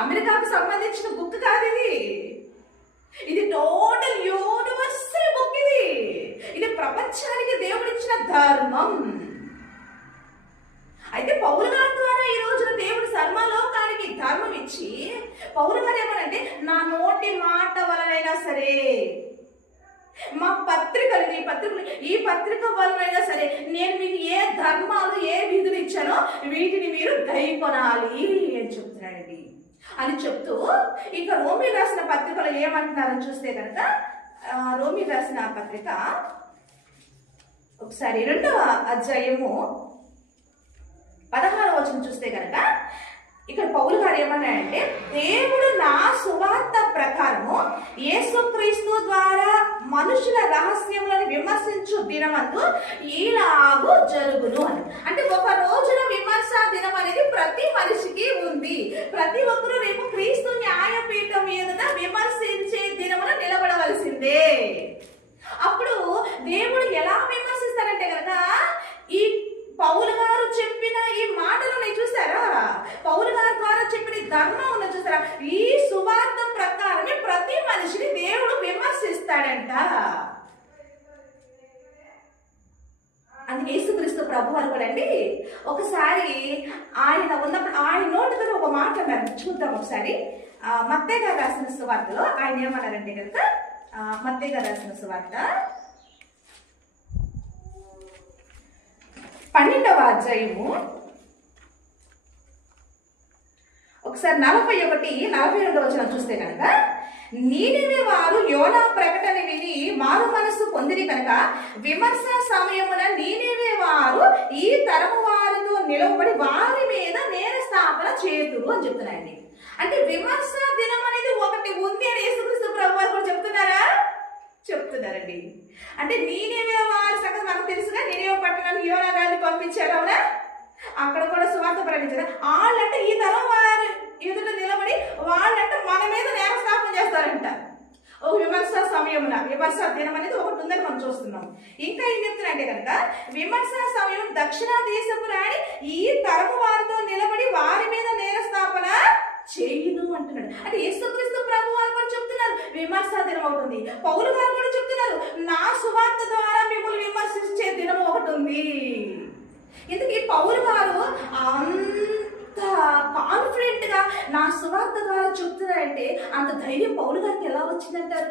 అమెరికాకు సంబంధించిన బుక్ కాదు ఇది. ఇది టోటల్ యూనివర్సల్ బుక్. ఇది ప్రపంచానికి దేవుడిచ్చిన ధర్మం. అయితే పౌలు గారి ద్వారా ఈ రోజున దేవుడు సర్వలోకానికి ధర్మం ఇచ్చి, పౌలు గారు ఏమనంటే, నా నోటి మాట వలనైనా సరే, మా పత్రికలు ఈ పత్రిక వలనైనా సరే నేను మీకు ఏ ధర్మాలు ఏ విధులు ఇచ్చానో వీటిని మీరు గైకొనాలి అని చెప్తున్నాడండి. అని చెప్తూ ఇక రోమి రాసిన పత్రికలో ఏమంటున్నారని చూస్తే కనుక, రోమి రాసిన పత్రిక ఒకసారి 2వ అధ్యాయము 16వ వచనం చూస్తే కనుక, ఇక్కడ పౌలు గారు ఏమన్నాడంటే, దేవుడు నా సువార్త ప్రకారము యేసుక్రీస్తు ద్వారా మనుషుల రహస్యములను విమర్శించు దినమందు ఈలాగు జరుగును అని. అంటే ఒక రోజున విమర్శ దినం అనేది ప్రతి మనిషికి ఉంది. ప్రతి ఒక్కరూ రేపు క్రీస్తు న్యాయపీఠం మీద విమర్శించే దినమున నిలబడవలసిందే. అప్పుడు దేవుడు ఎలా విమర్శిస్తారంటే కనుక, ఈ పౌలు గారు చెప్పిన ఈ మాటలు చూసారా, పౌలు గారి ద్వారా చెప్పిన ధర్మం ఉన్న చూసారా, ఈ సువార్త ప్రకారమే ప్రతి మనిషిని దేవుడు విమర్శిస్తాడంట. అందుకే యేసుక్రీస్తు ప్రభు వారు కూడా అండి ఒకసారి ఆయన ఉన్నప్పుడు ఆయన నోటితో ఒక మాట అన్నారు. చూద్దాం ఒకసారి. మత్తయి గారు రాసిన సువార్తలో ఆయన ఏమన్నారంటే కనుక, మత్తయి గారు రాసిన సువార్త 12వ అధ్యాయము ఒకసారి 41-42 వచనం చూస్తే కనుక, నీనివే వారు యోనా ప్రకటన విని మారు మనస్సు పొందిరి కనుక విమర్శ సమయమున నీనివే వారు ఈ తరము వారితో నిలవబడి వారి మీద నేరస్థాపన చేతురు అని చెప్తున్నారండి. అంటే విమర్శ దినం అనేది ఒకటి ఉంది అని యేసుక్రీస్తు ప్రభు వారు కూడా చెప్తున్నారండి. అంటే నీనివే వారి సంగతి మనకు తెలుసుగా, నీనివే పట్టణానికి యోనా గారిని పంపించారు, అవునా? అక్కడ కూడా సువార్త ప్రకటించారు. వాళ్ళంటే ఈ తరం వారి ఎదుట నిలబడి వాళ్ళంటే మన మీద నేరస్థాపన చేస్తారంట. ఒక విమర్శ సమయమున, విమర్శ దినం అనేది ఒకటి ఉందని మనం చూస్తున్నాం. ఇంకా ఏం చెప్తున్నారంటే కనుక, విమర్శ సమయం దక్షిణ దేశపు రాణి ఈ తరము వారితో నిలబడి వారి మీద నేరస్థాపన చేయును అంటున్నాడు. అంటే యేసుక్రీస్తు ప్రభు వారు కూడా చెప్తున్నారు విమర్శ దినం ఒకటి ఉంది. పౌలు గారు కూడా చెప్తున్నారు నా సువార్త ద్వారా మిమ్మల్ని విమర్శించే దినం ఒకటి ఉంది. ఎందుకు పౌలు గారు అంత కాన్ఫిడెంట్ గా నా సువార్త ద్వారా చెప్తున్నారంటే అంత ధైర్యం పౌలు గారికి ఎలా వచ్చిందంటారు?